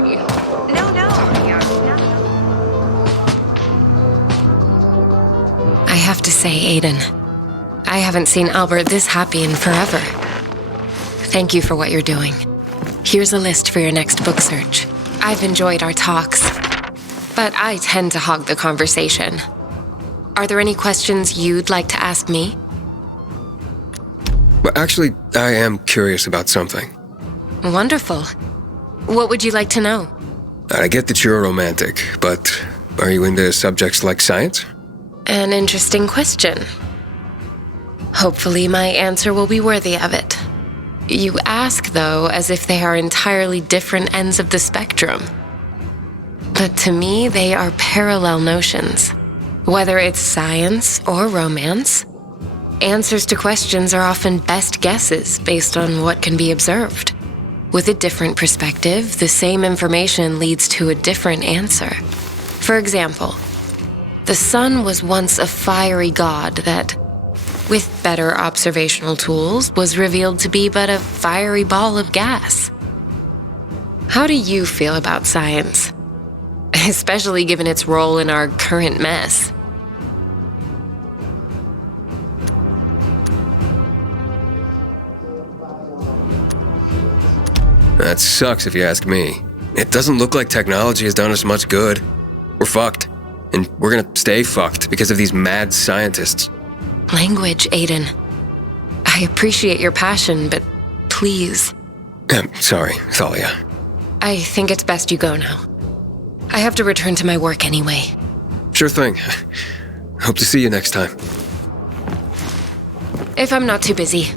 sorry. No. I have to say, Aidan, I haven't seen Albert this happy in forever. Thank you for what you're doing. Here's a list for your next book search. I've enjoyed our talks, but I tend to hog the conversation. Are there any questions you'd like to ask me? Well, actually, I am curious about something. Wonderful. What would you like to know? I get that you're a romantic, but are you into subjects like science? An interesting question. Hopefully my answer will be worthy of it. You ask, though, as if they are entirely different ends of the spectrum. But to me, they are parallel notions. Whether it's science or romance, answers to questions are often best guesses based on what can be observed. With a different perspective, the same information leads to a different answer. For example, the sun was once a fiery god that, with better observational tools, was revealed to be but a fiery ball of gas. How do you feel about science? Especially given its role in our current mess. That sucks if you ask me. It doesn't look like technology has done us much good. We're fucked. And we're gonna stay fucked because of these mad scientists. Language, Aidan. I appreciate your passion, but please. Sorry, Thalia. I think it's best you go now. I have to return to my work anyway. Sure thing. Hope to see you next time. If I'm not too busy.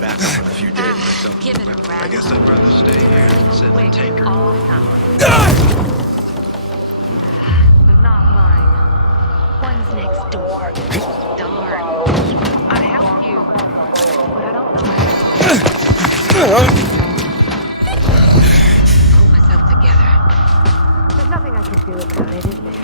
Back in a few days or so. Give it a rest. I guess I'd rather stay here and sit in the tanker. All sound. Not mine. One's next door. Darn. I help you, but I don't know. Pull myself together. There's nothing I can do about it, is there?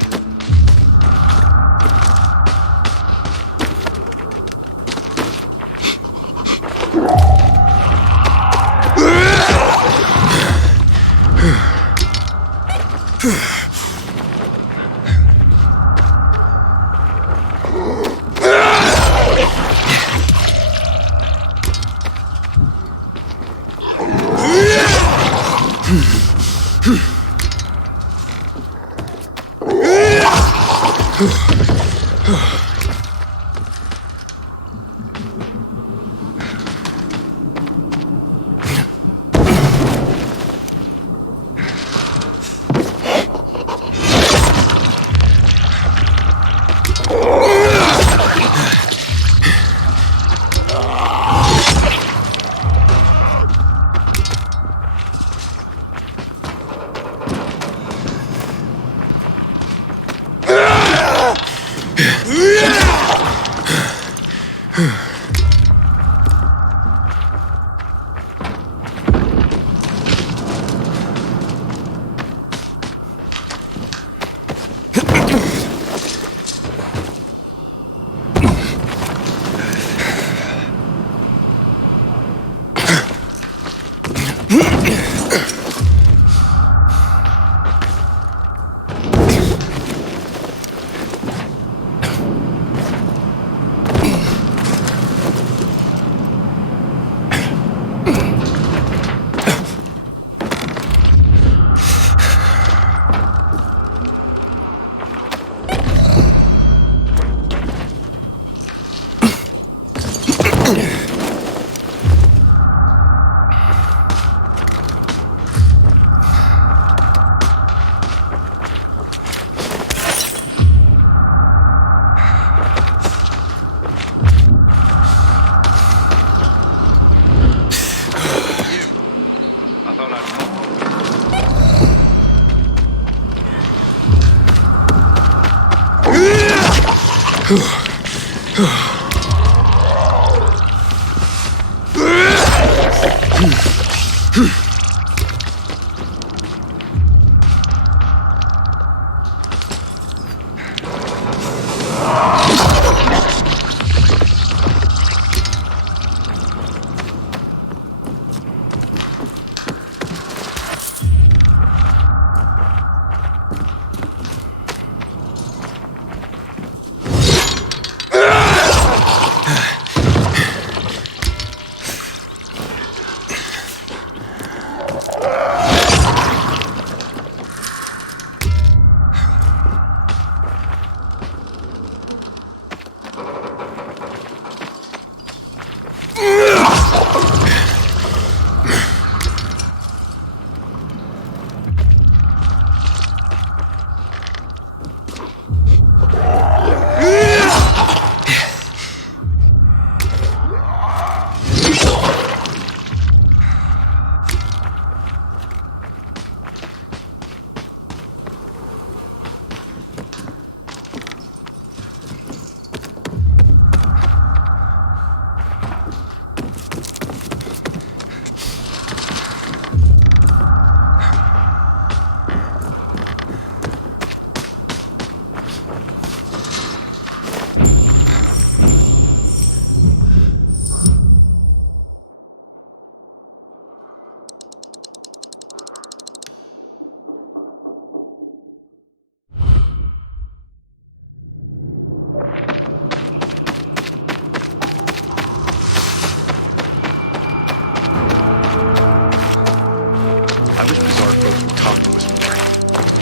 I wish bizarre folks would talk to us when training.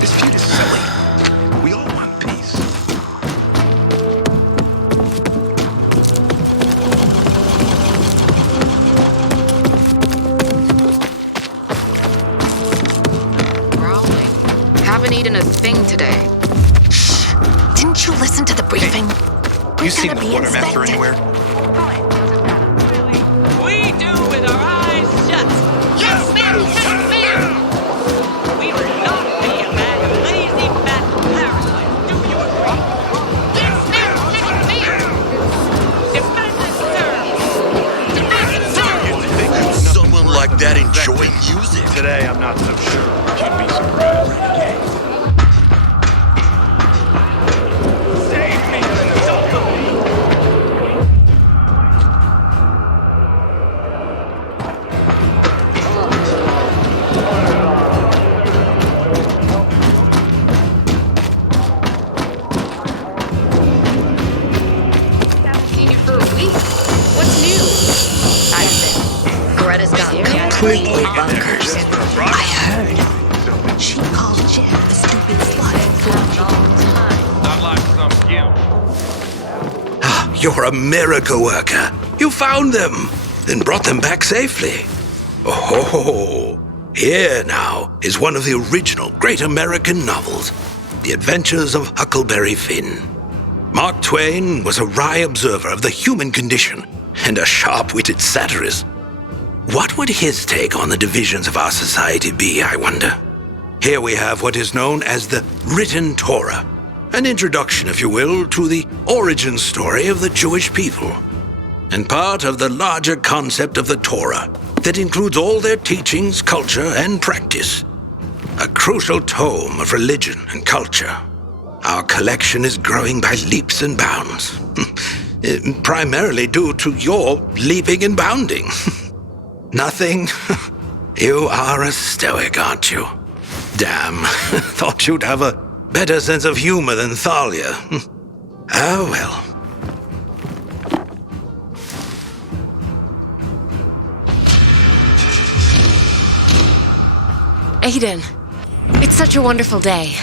This feud is silly. We all want peace. Growling. Haven't eaten a thing today. Shh! Didn't you listen to the briefing? You seen the quartermaster anywhere? We do with our eyes shut. Yes, ma'am! Yes, ma'am! We will not be a bad, lazy, fat parasite. Do you agree? Yes, ma'am! Yes, ma'am! Defend and serve. Defend and serve! Someone like that enjoy music. Today, I'm not so sure. You'd be surprised. Save me. Don't believe. Haven't seen you for a week. What's new? Greta's got completely bunkers. I heard. She called Jen a stupid slut. Not like some gimp. You're a miracle worker. You found them, then brought them back safely. Oh, here now is one of the original great American novels, The Adventures of Huckleberry Finn. Mark Twain was a wry observer of the human condition and a sharp-witted satirist. What would his take on the divisions of our society be, I wonder? Here we have what is known as the written Torah, an introduction, if you will, to the origin story of the Jewish people, and part of the larger concept of the Torah that includes all their teachings, culture, and practice. A crucial tome of religion and culture. Our collection is growing by leaps and bounds, primarily due to your leaping and bounding. Nothing? You are a stoic, aren't you? Damn, thought you'd have a better sense of humor than Thalia. Oh well. Aidan, it's such a wonderful day.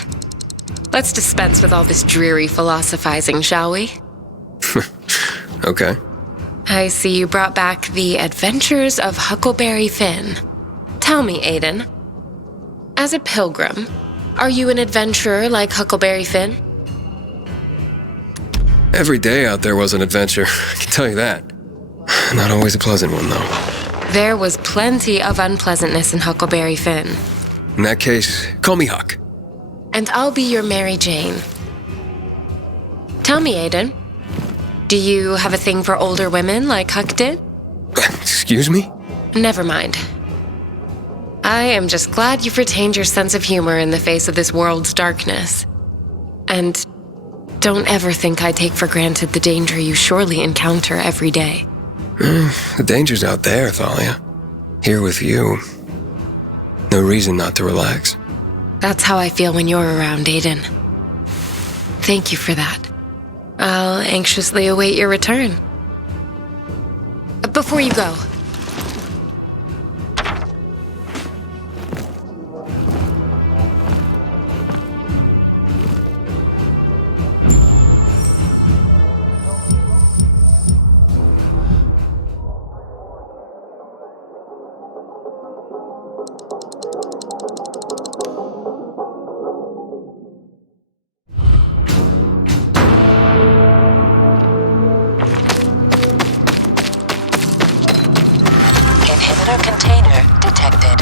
Let's dispense with all this dreary philosophizing, shall we? Okay. I see you brought back The Adventures of Huckleberry Finn. Tell me, Aidan, as a pilgrim, are you an adventurer like Huckleberry Finn? Every day out there was an adventure, I can tell you that. Not always a pleasant one, though. There was plenty of unpleasantness in Huckleberry Finn. In that case, call me Huck. And I'll be your Mary Jane. Tell me, Aidan, do you have a thing for older women like Huck did? Excuse me? Never mind. I am just glad you've retained your sense of humor in the face of this world's darkness. And don't ever think I take for granted the danger you surely encounter every day. The danger's out there, Thalia. Here with you. No reason not to relax. That's how I feel when you're around, Aidan. Thank you for that. I'll anxiously await your return. Before you go, inhibitor container detected.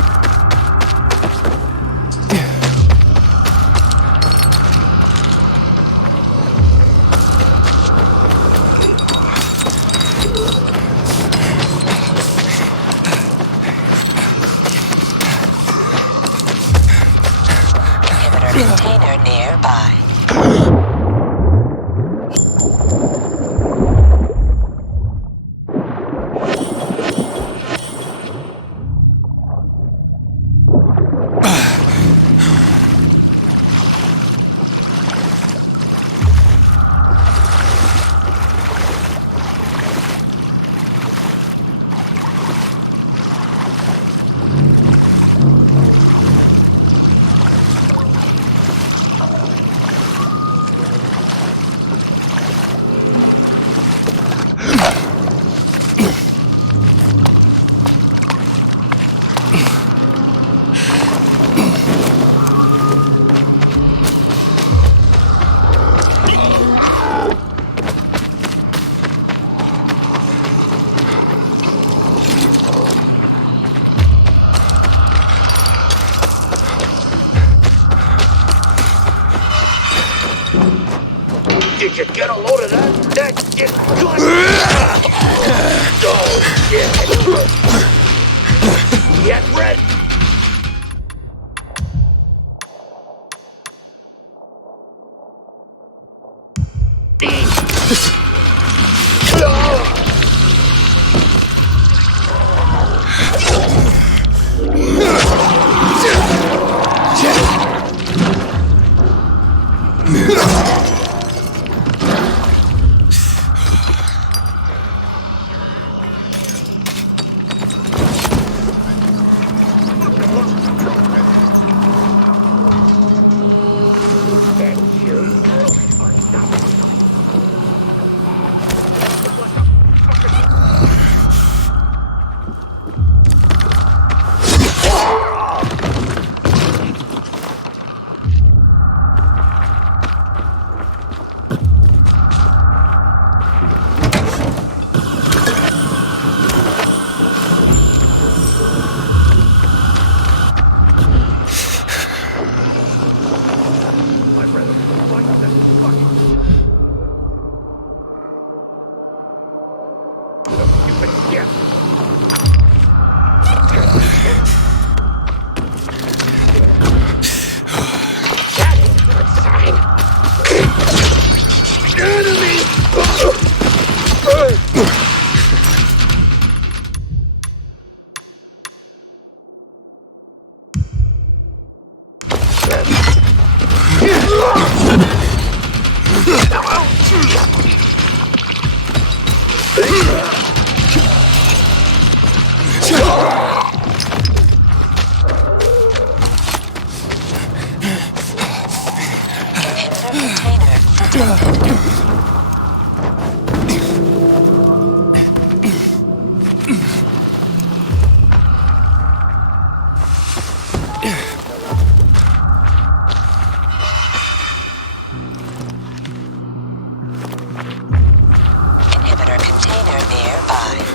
Inhibitor container nearby. Did you get a load of that? That is good. Oh, shit. Get ready. Inhibitor container nearby.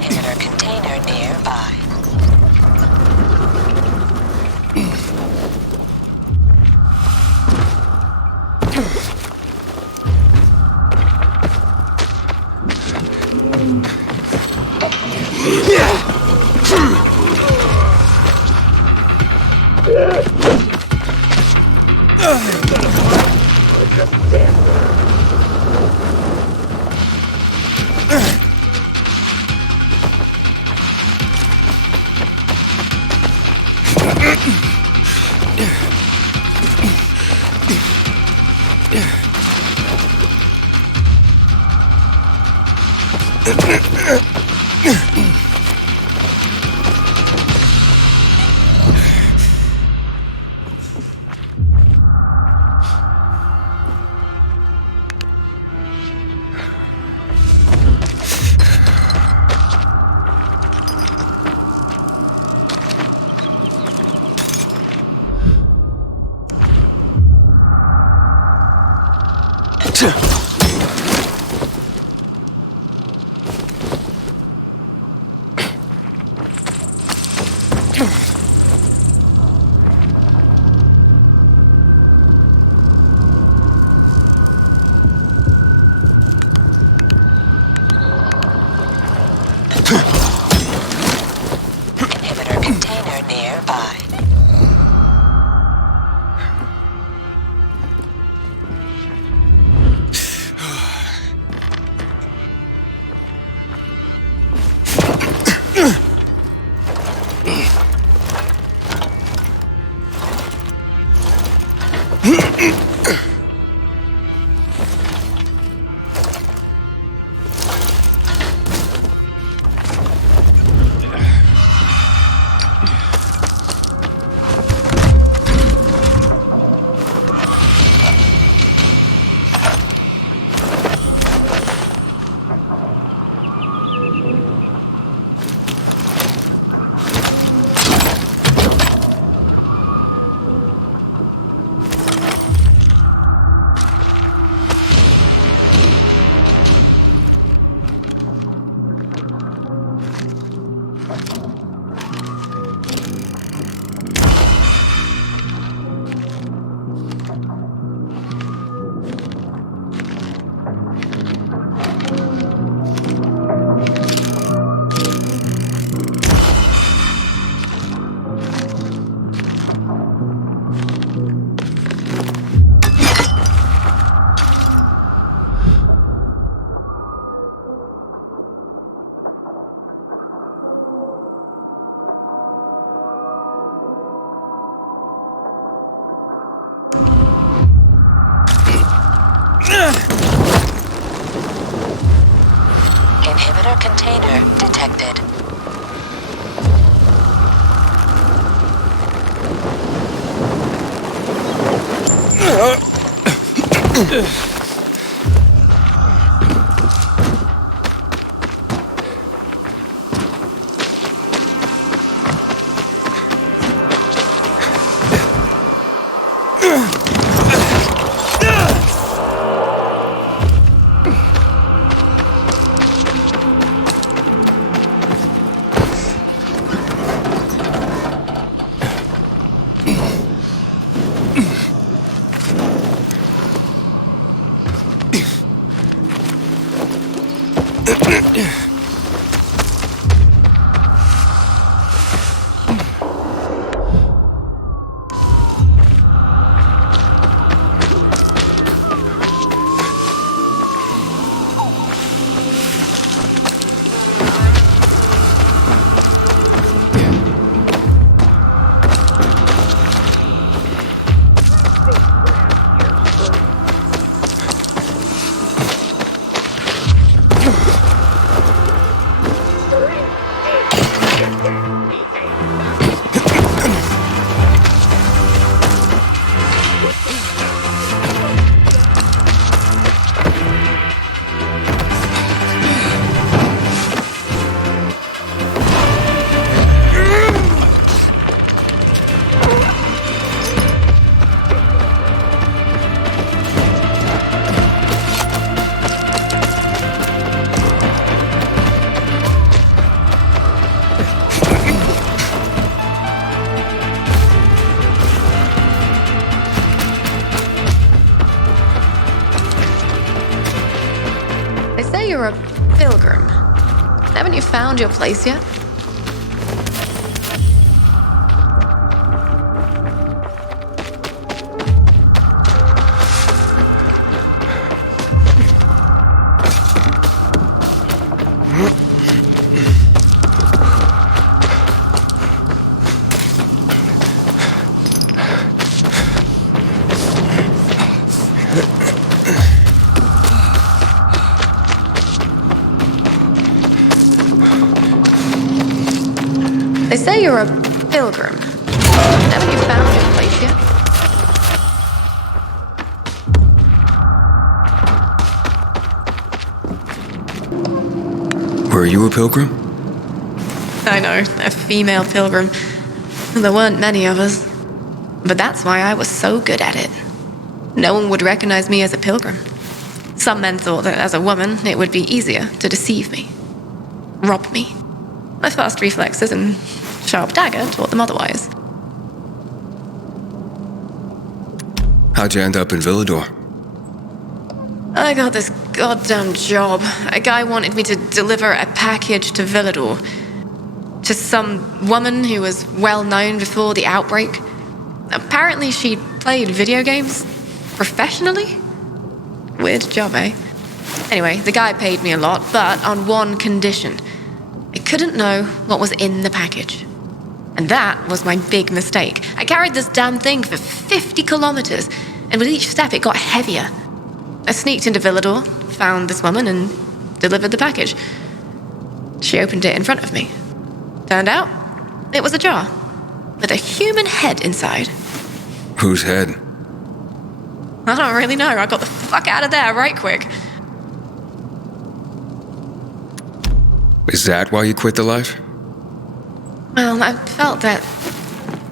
Inhibitor container nearby. Inhibitor container nearby. container detected. They say you're a pilgrim. Haven't you found your place yet? They say you're a pilgrim. Haven't you found your place yet? Were you a pilgrim? I know, a female pilgrim. There weren't many of us. But that's why I was so good at it. No one would recognize me as a pilgrim. Some men thought that as a woman, it would be easier to deceive me, rob me. My fast reflexes and sharp dagger taught them otherwise. How'd you end up in Villador? I got this goddamn job. A guy wanted me to deliver a package to Villador. To some woman who was well known before the outbreak. Apparently she'd played video games professionally. Weird job, eh? Anyway, the guy paid me a lot, but on one condition. I couldn't know what was in the package. And that was my big mistake. I carried this damn thing for 50 kilometers, and with each step it got heavier. I sneaked into Villador, found this woman, and delivered the package. She opened it in front of me. Turned out, it was a jar with a human head inside. Whose head? I don't really know. I got the fuck out of there right quick. Is that why you quit the life? Well, I felt that,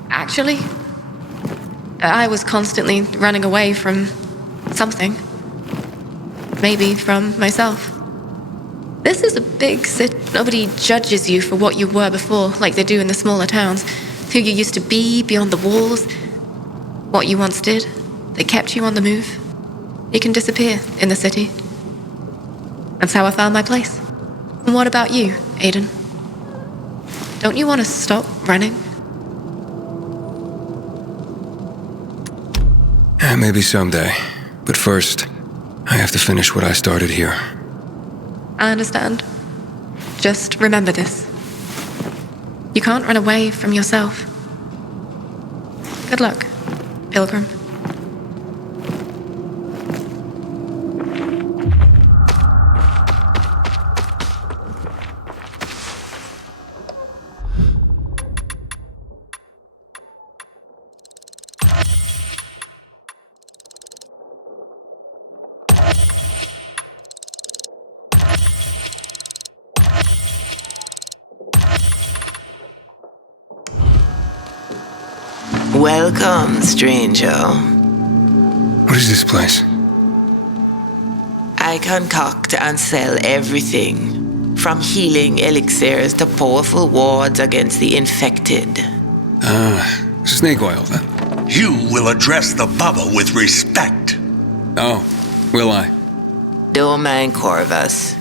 actually, I was constantly running away from something. Maybe from myself. This is a big city. Nobody judges you for what you were before, like they do in the smaller towns. Who you used to be beyond the walls. What you once did. They kept you on the move. You can disappear in the city. That's how I found my place. And what about you, Aidan? Don't you want to stop running? Yeah, maybe someday. But first, I have to finish what I started here. I understand. Just remember this. You can't run away from yourself. Good luck, Pilgrim. Welcome, stranger. What is this place? I concoct and sell everything, from healing elixirs to powerful wards against the infected. Snake oil, then. You will address the Bubba with respect. Oh, will I? Don't mind Corvus.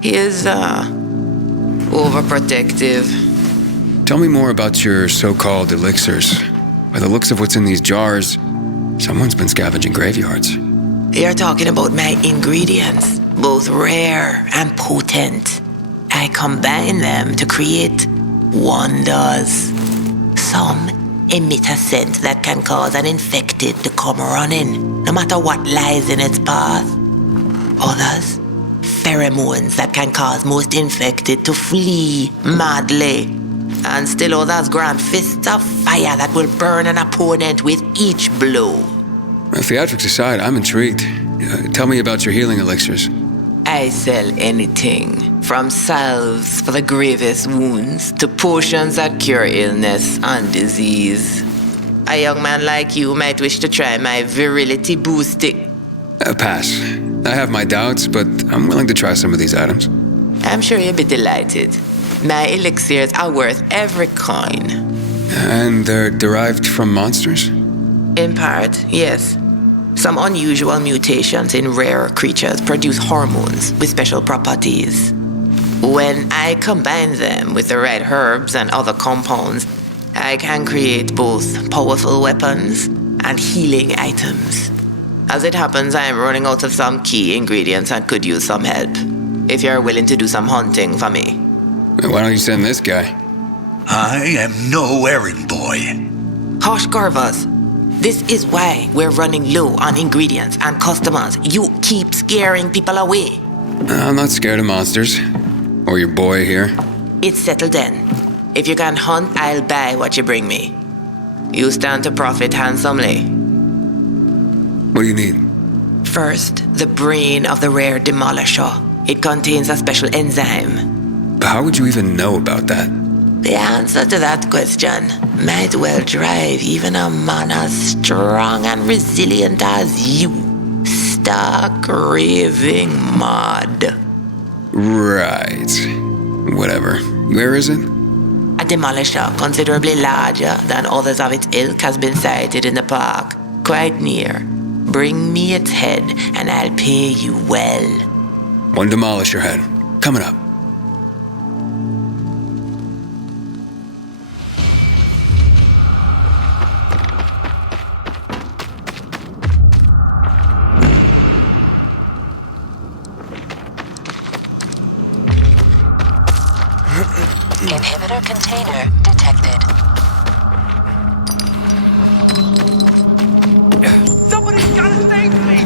He is, overprotective. Tell me more about your so-called elixirs. By the looks of what's in these jars, someone's been scavenging graveyards. You're talking about my ingredients, both rare and potent. I combine them to create wonders. Some emit a scent that can cause an infected to come running, no matter what lies in its path. Others, pheromones that can cause most infected to flee madly. And still others grant fists of fire that will burn an opponent with each blow. Theatrics aside, I'm intrigued. Tell me about your healing elixirs. I sell anything, from salves for the gravest wounds to potions that cure illness and disease. A young man like you might wish to try my virility boosting. Pass. I have my doubts, but I'm willing to try some of these items. I'm sure you'll be delighted. My elixirs are worth every coin. And they're derived from monsters? In part, yes. Some unusual mutations in rare creatures produce hormones with special properties. When I combine them with the right herbs and other compounds, I can create both powerful weapons and healing items. As it happens, I am running out of some key ingredients and could use some help. If you're willing to do some hunting for me. Why don't you send this guy? I am no errand boy. Hush, Corvus. This is why we're running low on ingredients and customers. You keep scaring people away. I'm not scared of monsters. Or your boy here. It's settled then. If you can hunt, I'll buy what you bring me. You stand to profit handsomely. What do you need? First, the brain of the rare demolisher. It contains a special enzyme. But how would you even know about that? The answer to that question might well drive even a man as strong and resilient as you stark raving mad. Right. Whatever. Where is it? A demolisher considerably larger than others of its ilk has been sighted in the park, quite near. Bring me its head and I'll pay you well. One demolisher head. Coming up. Inhibitor container detected. Somebody's gotta save me!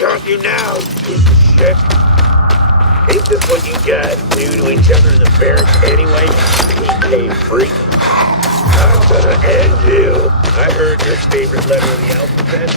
Got you now, you piece of shit. Ain't this what you guys do to each other in the barracks anyway? PK freak. I'm gonna end you. I heard your favorite letter of the alphabet.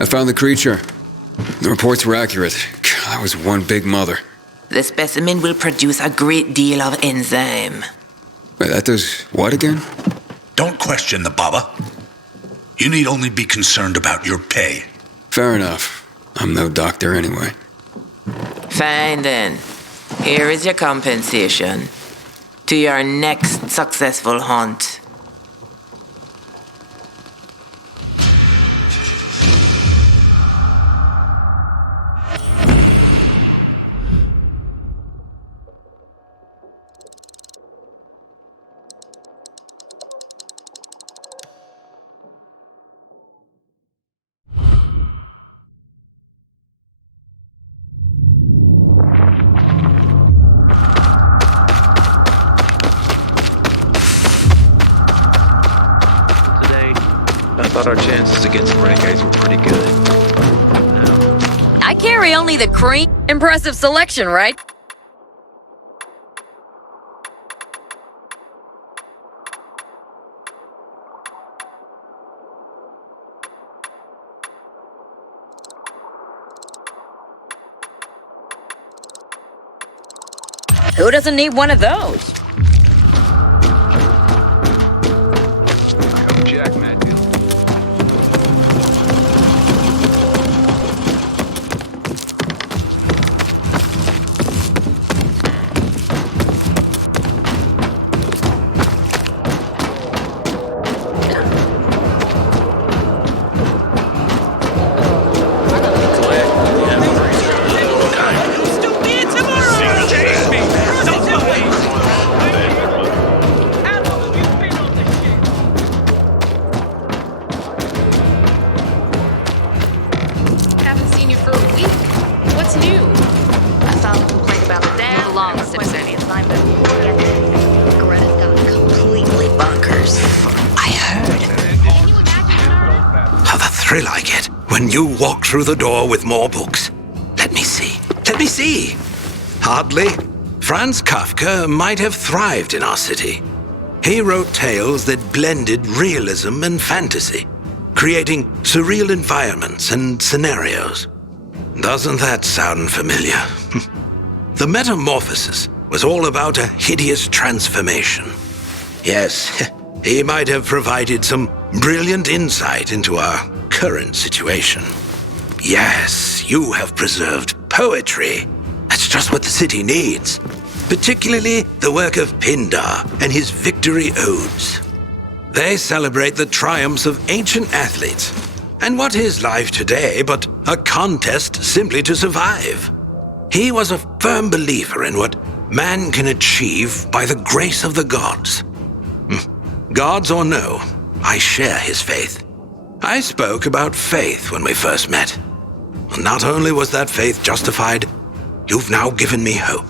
I found the creature. The reports were accurate. That was one big mother. The specimen will produce a great deal of enzyme. Wait, that does what again? Don't question the Baba. You need only be concerned about your pay. Fair enough. I'm no doctor anyway. Fine then. Here is your compensation. to your next successful hunt. I thought our chances against renegades were pretty good. I carry only the cream. Impressive selection, right? Who doesn't need one of those? I hope Jack Madfield. Haven't seen you for a week. What's new? I found a complaint about a dam. Long Simpsonian assignment. Greta's gone completely bonkers. I heard. How the thrill I get when you walk through the door with more books. Let me see. Let me see. Hardly. Franz Kafka might have thrived in our city. He wrote tales that blended realism and fantasy, creating surreal environments and scenarios. Doesn't that sound familiar? The Metamorphosis was all about a hideous transformation. Yes, he might have provided some brilliant insight into our current situation. Yes, you have preserved poetry. That's just what the city needs. Particularly the work of Pindar and his victory odes. They celebrate the triumphs of ancient athletes. And what is life today but a contest simply to survive? He was a firm believer in what man can achieve by the grace of the gods. Gods or no, I share his faith. I spoke about faith when we first met. Not only was that faith justified, you've now given me hope.